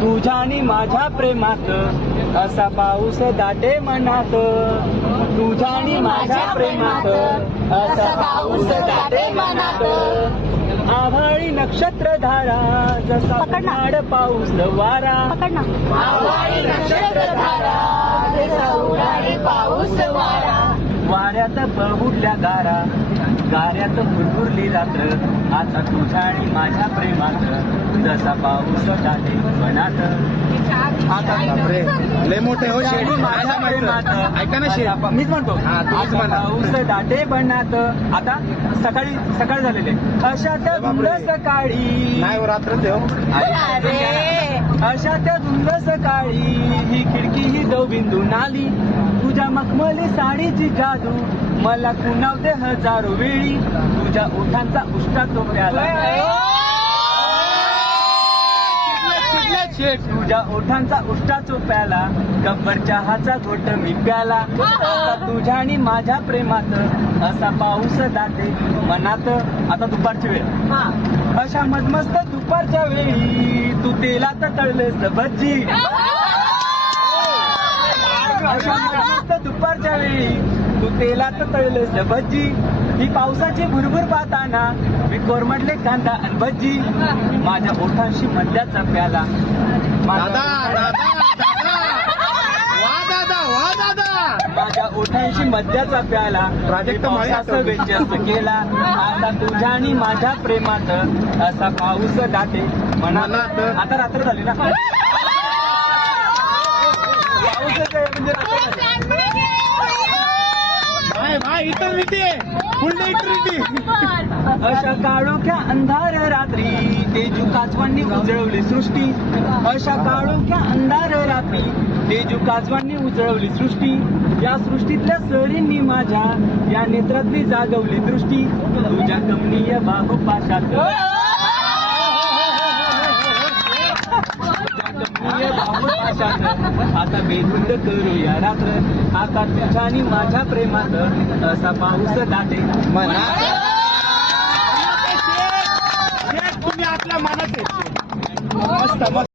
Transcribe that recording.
तुझ्या आणि माझ्या प्रेमात असा पाऊस दाटे मनात, तुझ्या आणि माझ्या प्रेमात असा पाऊस दाटे मनात, आभाळी नक्षत्र धारा जसा उन्हाळ पाऊस वारा, आभाळी नक्षत्र धारा जसा उन्हाळ पाऊस वारा, वाऱ्यात बहुडल्या गारा, गाऱ्यात फुरफुरली रात्र, आता तुझ्या आणि माझ्या प्रेमात जसा पाऊस दाटे मनात. आता लय मोठे हो शेड माझ्या प्रेमात ऐका ना शेड मीच म्हणतो तुम्हीच म्हणा. पाऊस दाटे बनात. आता सकाळ झालेले अशा त्या धुंद सकाळी नाही हो, रात्र देव अशा त्या धुंद सकाळी ही खिडकी ही दवबिंदू नाली, तुझ्या मखमली साडीची जादू मला खुणावते हजारो वेळी, तुझ्या ओठांचा उष्टा तो प्याला, तुझ्या ओठांचा उष्टा चोप्याला गब्बर चहाचा घोट मी प्याला, आता तुझ्या आणि माझ्या प्रेमात असा पाऊस दाटे मनात. आता दुपारची वेळ, अशा मधमस्त दुपारच्या वेळी तू तेलात तळलेस भज्जी, अशा मधमस्त दुपारच्या वेळी तू तेलात तळलेस भज्जी, ही पावसाची भुरभुर पाहताना मी कोरमडले कांदा आणि भज्जी, माझ्या ओठांशी मद्याचा प्याला, माझ्या ओठांशी मद्याचा प्याला, पावसाचं वेचस्त केला, आता तुझ्या आणि माझ्या प्रेमात असा पाऊस दाटे मनात. आता रात्र झाली ना, पाऊसच आहे म्हणजे अशा काळोख्या अंधार रात्री तेजू काचवांनी उजळवली सृष्टी, अशा काळोख्या अंधार रात्री तेजू काचवांनी उजळवली सृष्टी, या सृष्टीतल्या सरींनी माझ्या या नेत्रातली जागवली दृष्टी, तुझ्या कमनीय बाहुपाशात आता बेधुंद करूया रात्र, आता तुझ्या आणि माझ्या प्रेमात असा पाऊस दाटे मनात. तुम्ही आपल्या मनात मस्त मस्त